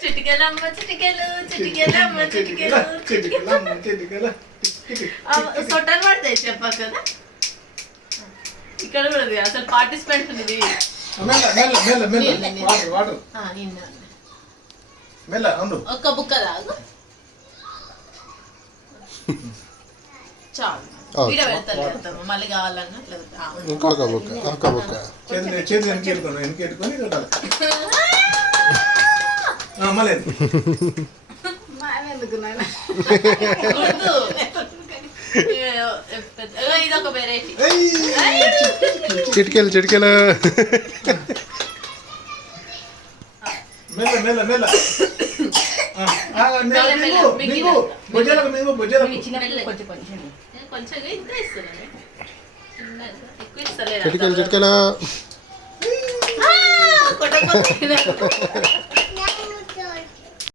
చిటికెలమ్మ చిటికెలు చిటికెలమ్మ చిటికెలు సొట్టలు పడతాయి చెప్పాక కదా. ఇక్కడ కూడా ఉంది అసలు పార్టిసిపెంట్ ఉంది. ఒక్క బుక్క తాగు చాలు. ఈడ పెడతాను మళ్ళీ కావాలన్నా ఇంకొక బుక్క చేతి వెనకెట్టుకొని ఇదొక వెరైటీ. చిటికెలు చిటికెలు మెల్ల మెల్ల మెల్ల కొంచెం చిటికెలు చిటికెలు